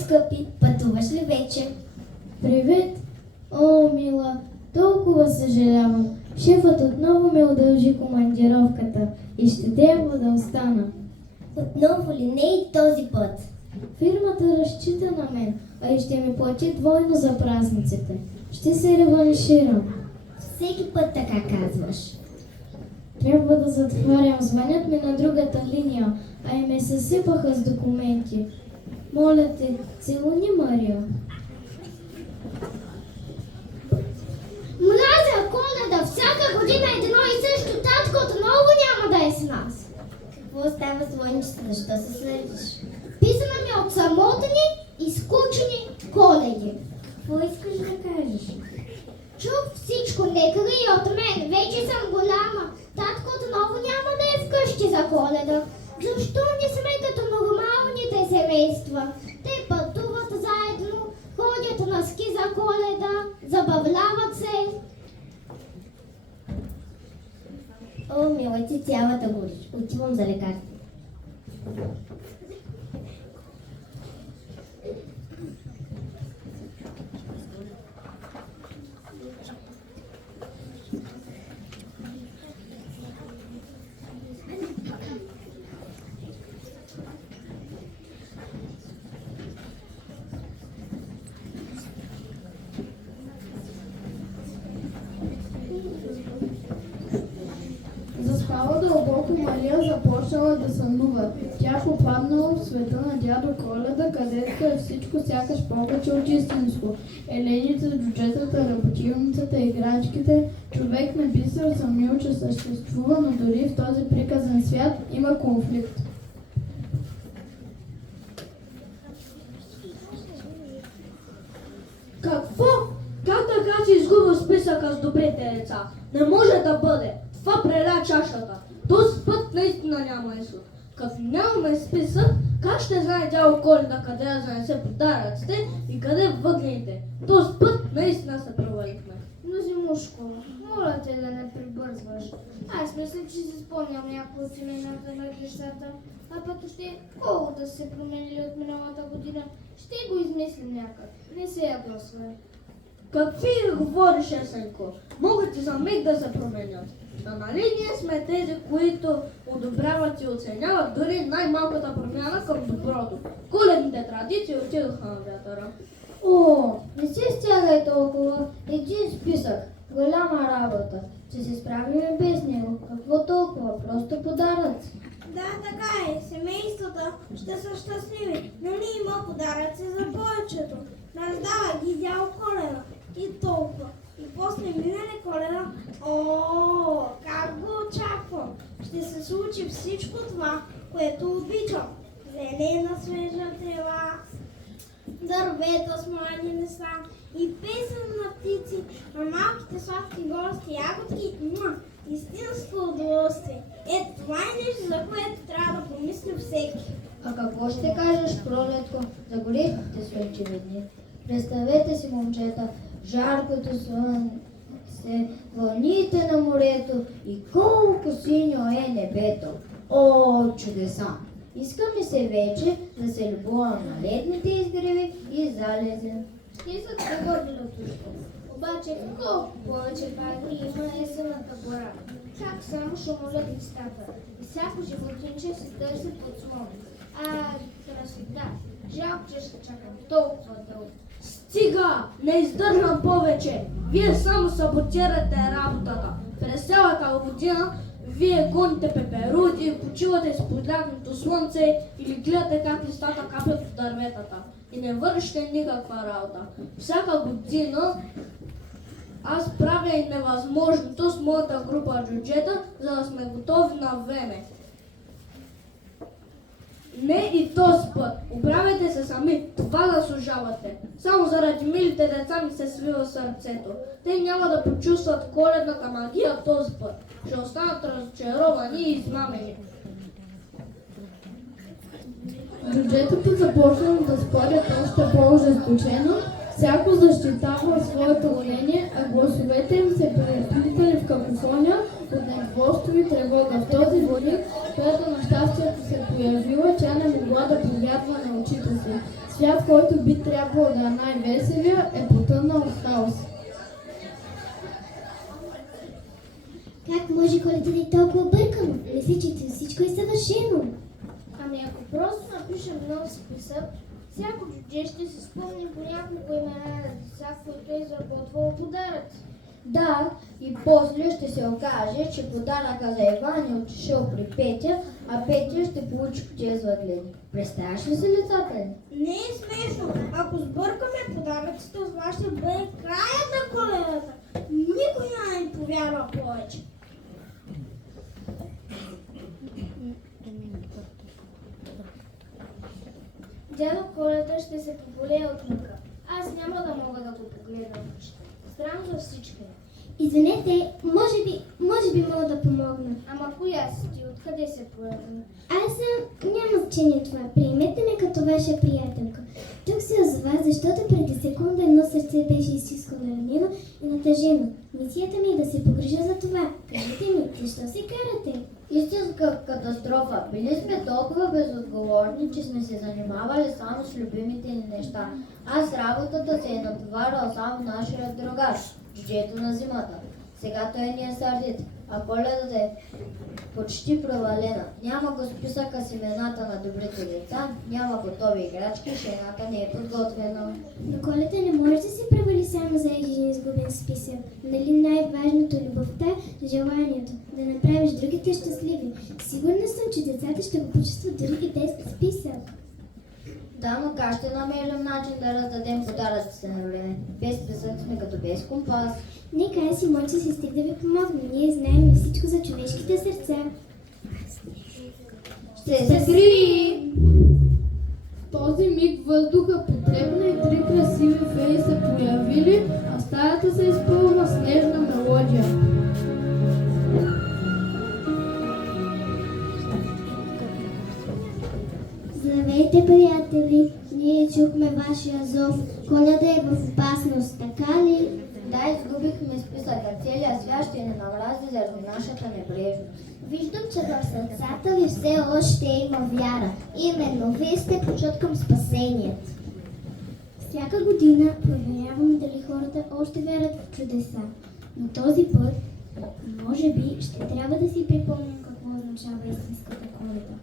скъпи, пътуваш ли вече? Привет! О, мила, толкова съжалявам. Шефът отново ме удължи командировката и ще трябва да остана. Отново ли? Не и този път. Фирмата разчита на мен, а и ще ми плати двойно за празниците. Ще се реванширам. Всеки път така казваш. Трябва да затварям. Звънят ми на другата линия, а и ме съсипаха с документи. Моля те, целуни Мария. Мразя Коледа, всяка година едно и също, татко отново няма да е с нас. Какво става с войничета? Защо се сърдиш? Писана ми от самотни и скучени Коледи. Какво искаш да кажеш? Чух всичко, не крий от мен, вече съм голяма. Татко отново няма да е вкъщи за Коледа. Защо не сме като нормалните семейства? Те пътуват заедно, ходят на ски за Коледа, забавляват се. О, мила, ти цялата гориш. Отивам за лекарство. Заспала дълбоко, Мария започнала да сънува. Тя попаднала в света на дядо Коледа, където е всичко сякаш повече от истинско. Елените, джуджетата, работилницата, играчките. Човек не би се усъмнил, че съществува, но дори в този приказен свят има конфликт. Какво? Как така си изгубил списъка с добрите деца? Не може да бъде. Това преля чашата. Този път наистина няма изход. Като нямаме списък, как ще знае дядо Коледа къде да занесе подаръците и къде въгнените? Този път наистина се провалихме. Но, Зимушко, моля те да не прибързваш. Аз мисля, че си спомням някои от имената на нещата, а пък ще колко да се променили от миналата година. Ще го измислим някак. Не се ядосвай. Какви говориш, Есенко? Могат и за миг да се променят. А нали ние сме тези, които одобряват и оценяват дори най-малката промяна към доброто. Коледните традиции отидоха на вятъра. О, не се стягай толкова. Един списък. Голяма работа. Ще се справим без него. Какво толкова? Просто подаръци. Да, така е. Семействата ще са щастливи, но не има подаръци за повечето. Раздава ги дядо Коледа. И толкова. И после минале Коледа, о, как го очаквам. Ще се случи всичко това, което обичам. Зелена свежа трева, дървета с млади листа и песен на птици, а малките сладки гости, ягодки, истинско удоволствие. Ето това е нещо, за което трябва да помисли всеки. А какво ще кажеш, Пролетко, за горещите слънчеви дни? Представете си, момчета, жаркото слънце, вълните на морето и колко синьо е небето. О, чудеса! Иска ми се вече да се любувам на летните изгреви и залези. Искат да върви до тушко. Обаче колко повече пари има есената гора. Как само шумолят листата. И всяко животинче се търси под слон. Красота. Жалко, че ще чакам толкова дълго. Стига! Не издържам повече! Вие само саботирате работата. През цялата година вие гоните пеперуди, почивате с подлягното слънце или гледате как листата капят от дърветата. И не вършите никаква работа. Всяка година аз правя и невъзможното с моята група джуджета, за да сме готови на време. Не и този път. Оправяйте се сами. Това заслужавате. Само заради милите деца ми се свива сърцето. Те няма да почувстват коледната магия този път. Ще останат разочаровани и измамени. Джуджетата започнали да спорят още по-ожесточено, всяко защитава своето мнение, а гласовете им се преплитали в какофония от недоволство и тревога. В този миг, когато на щастието се появила, тя не могла да повярва на очите си. Свят, който би трябвало да е най-веселия, е потънал в хаос. Как може Коледа да е толкова бъркано? Мисля, че всичко е съвършено. Ами ако просто напишем нов списък, всяко джудже ще се спомни по няколко имена на деца, които е изработвало подаръци. Да, и после ще се окаже, че подаръка за Иван е отишъл при Петя, а Петя ще получи кутия с въглени. Представяш ли си лицата ни? Не е смешно. Ако сбъркаме подаръците, това ще бъде краят на Коледата. Никой няма ни повярва повече. Дядо Коледа ще се поболее от ръка. Аз няма да мога да го погледна в очите. Странно за всички. Извинете, може би мога да помогна. Ама коя си ти? Откъде се появи? Аз съм, няма значение това. Приемете ме като ваша приятелка. Тук се озова, защото преди секунда едно сърце беше изчискано ранено и натъжено. Мисията ми е да се погрижа за това. Кажете ми, защо се карате? Истинска катастрофа. Били сме толкова безотговорни, че сме се занимавали само с любимите ни неща. Аз работата се е натоварал само нашия другар, джуджето на зимата. Сега той ни е сърдит, а Коледата е почти провалена. Няма го списъка с имената на добрите деца, няма готови играчки, шейната не е подготвена. Но Коледа не може да се провали само за един изгубен списък. Нали най-важното е любовта, желанието, да направиш другите щастливи. Сигурна съм, че децата ще го почувстват дори и без списък. Да, но как ще намерим начин да раздадем подаръците на време? Без списък сме като без компас. Нека аз и моята сестри да ви помогна. Ние знаем всичко за човешките сърца. Сестри! В този миг въздуха потребна и три красиви феи се появили, а стаята се изпълва с нежна мелодия. Здравейте, приятели! Ние чухме вашия зов. Коледа е в опасност, така ли? Да, изгубихме списъка. Целият свят ще ни намрази заради нашата небрежност. Виждам, че в сърцата ви все още има вяра. Именно, вие сте почет към спасението. Всяка година проверяваме дали хората още вярват в чудеса. Но този път, може би, ще трябва да си припомним какво означава истинската Коледа.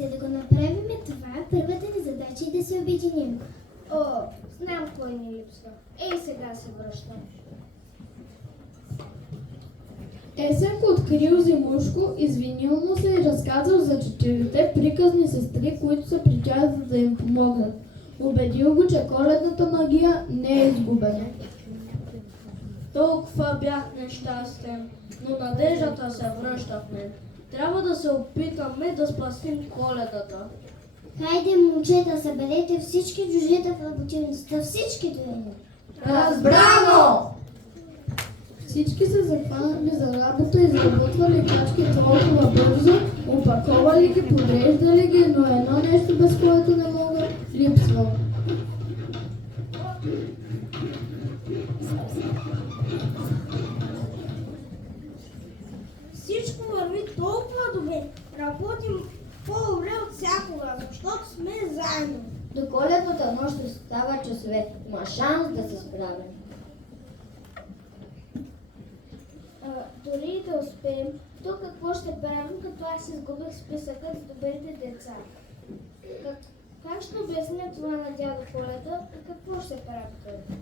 За да го направим това, първата ни задача е да се обединим. О, знам кой ни липсва. Ей, сега се връщам. Есенко открил Зимушко, извинил му се и разказал за четирите приказни сестри, които са при тях, за да им помогнат. Убедил го, че коледната магия не е изгубена. Толкова бях нещастен, но надеждата се връща в мен. Трябва да се опитаме да спасим Коледата. Хайде, момчета, съберете всички джуджета в работилницата, всички до едно. Разбрано! Всички се захванали за работа, изработвали качки толкова бързо, опаковали ги, подреждали ги, но едно нещо, без което не мога, липсва. Всичко върви толкова добре. Работим по-добре от всякога, защото сме заедно. До Коледната нощ ще става часове. Има шанс да се справим. Дори и да успеем, то какво ще правим, като аз изгубих списъкът с добрите деца? Как ще обясня това на дядо Коледа и какво ще прави той?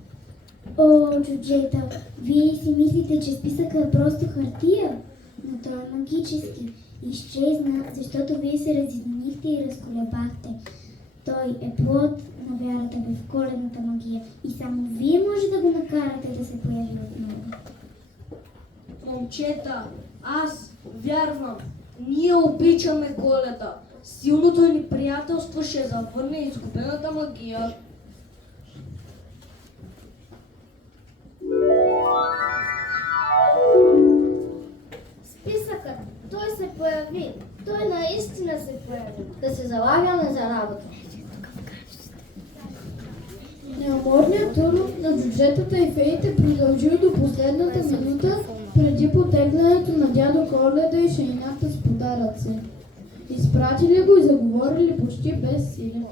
О, джуджета, вие си мислите, че списъкът е просто хартия, но той е магически. Изчезна, защото вие се разединихте и разколебахте. Той е плод на вярата ви в коледната магия и само вие може да го накарате да се появи отново. Момчета, аз вярвам. Ние обичаме Коледа. Силното ни приятелство ще завърне изгубената магия. Списъкът! Той се появи! Той наистина се появи! Да се залагаме за работа! Неуморният тур на джуджетата и феите продължил до последната минута преди потеглянето на дядо Коледа и шейната с подаръци. Изпратили го и заговорили почти без сили.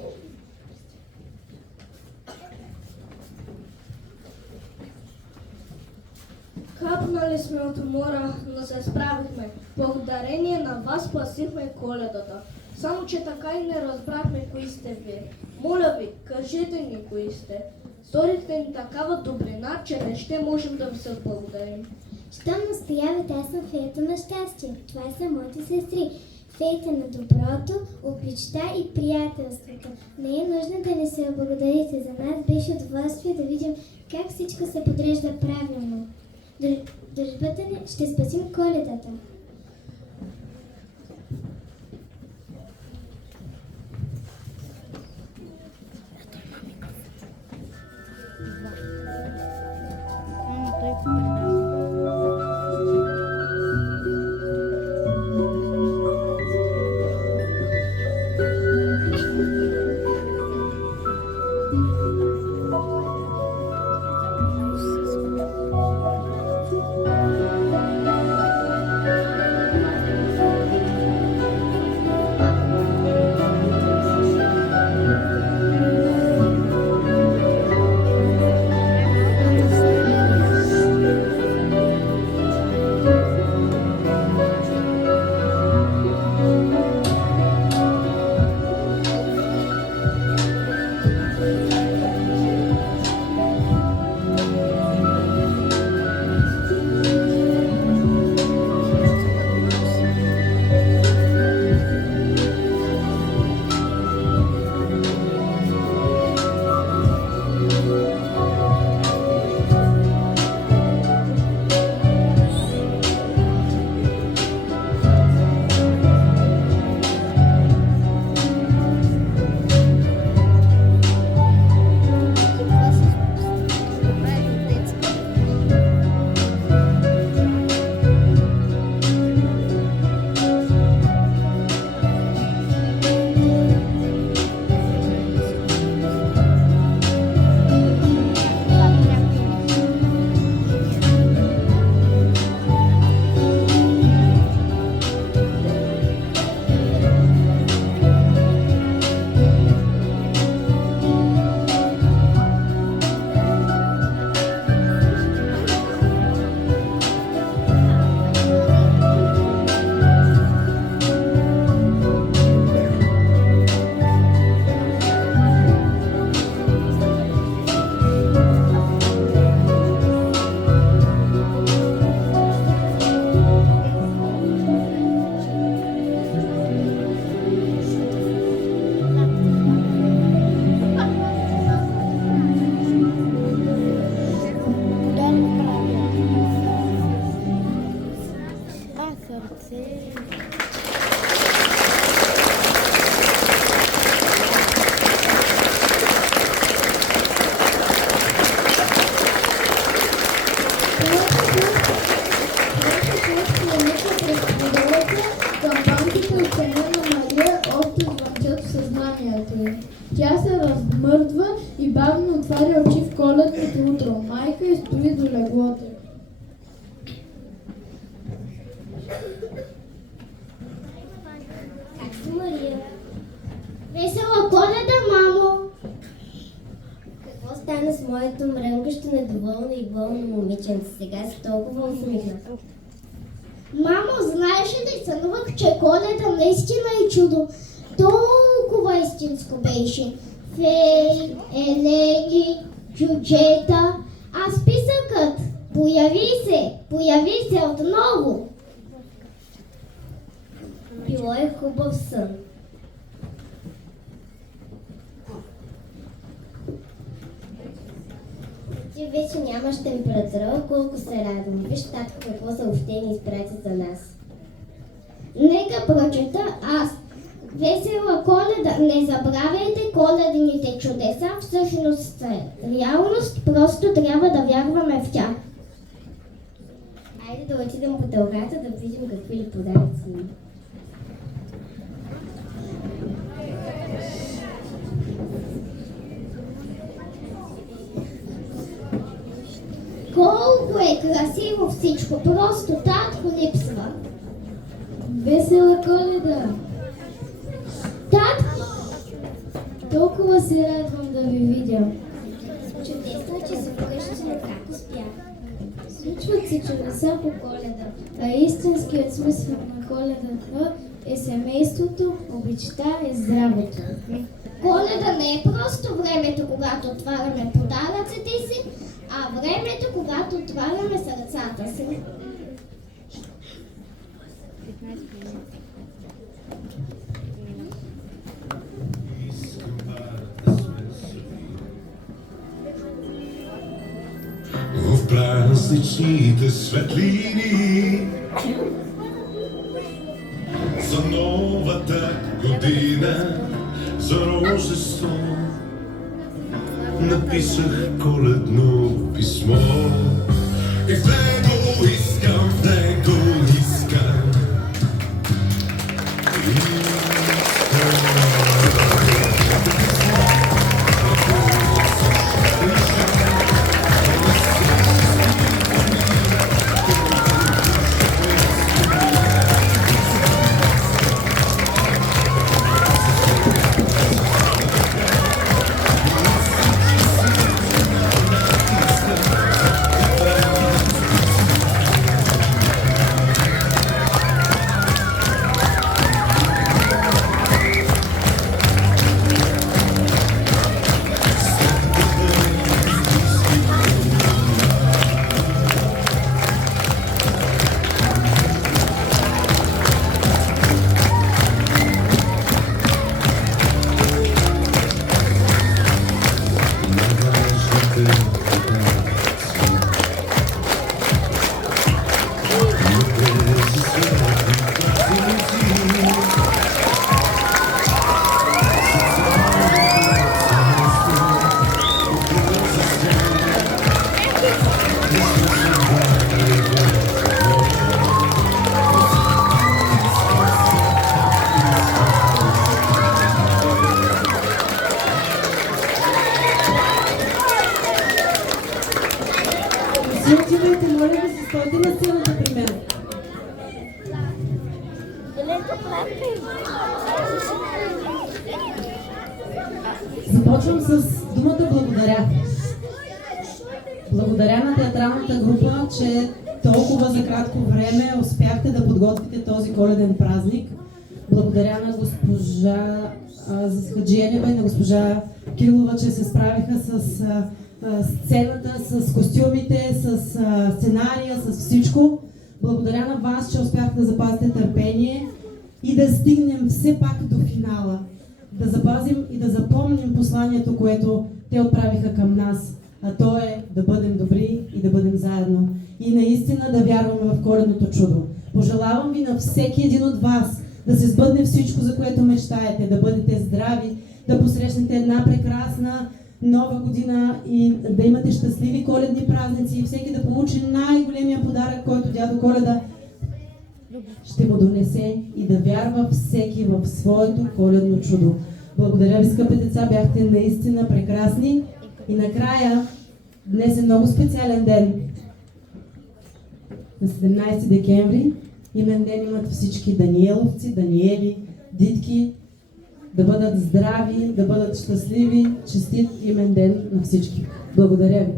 Напнали сме от умора, но се справихме. Благодарение на вас спасихме Коледата. Само, че така и не разбрахме кои сте вие. Моля ви, кажете ни кои сте. Сторихте ни такава добрина, че не ще можем да ви се отблагодарим. Щом настоявате, аз съм феята на щастие. Това са моите сестри. Феята на доброто, обичта и приятелството. Не е нужно да ни се благодарите. За нас беше удоволствие да видим как всичко се подрежда правилно. Дружбата ни ще спасим Коледата. Тя се размърдва и бавно отваря очи в коледното утро. Майка й стои до леглото. Как си, Мария? Весела Коледа, мамо! Какво стана с моето мрънгащо, недоволно и болно момиченце? Сега си толкова усмихна. Мамо, знаеш ли, сънувах, че Коледа наистина е чудо. Толкова истинско беше. Феи, елени, чуджета. А списъкът появи се отново. Било е хубав сън. Ти вече нямаш температура, колко се радвам. Виж, татко, какво съобщение изпрати за нас. Нека прочета аз. Весела Коледа! Не забравяйте коледните чудеса, всъщност са реалност, просто трябва да вярваме в тях. Айде да отидем по тългата да видим какви ли подаръци има. Колко е красиво всичко, просто татко липсва. Весела Коледа! Татко! Толкова се радвам да ви видя. Чудесно, че се връща, но как успях? Случват се чудеса по Коледа, а истинският смисъл на Коледа е семейството, обичта и здравето. Коледа не е просто времето, когато отваряме подаръците си, а времето, когато отваряме сърцата си. В празничните светлини за новата година, за Рождество написах коледно писмо и в него искам, в него искам. Си отивайте, моля ви се, стойте на сцената при мен. Започвам с думата благодаря. Благодаря на театралната група, че толкова за кратко време успяхте да подготвите този коледен празник. Благодаря на госпожа Хаджиенева и на госпожа Кирилова, че се справиха с сцената, с костюмите, с сценария, с всичко. Благодаря на вас, че успяхте да запазите търпение и да стигнем все пак до финала. Да запазим и да запомним посланието, което те отправиха към нас, а то е да бъдем добри и да бъдем заедно. И наистина да вярваме в коледното чудо. Пожелавам ви на всеки един от вас да се сбъдне всичко, за което мечтаете, да бъдете здрави, да посрещнете една прекрасна нова година и да имате щастливи коледни празници и всеки да получи най-големия подарък, който дядо Коледа ще му донесе, и да вярва всеки в своето коледно чудо. Благодаря ви, скъпи деца, бяхте наистина прекрасни. И накрая, днес е много специален ден. На 17 декември имен ден имат всички Даниеловци, Даниели, Дитки. Да бъдат здрави, да бъдат щастливи. Честит имен ден на всички. Благодаря ви.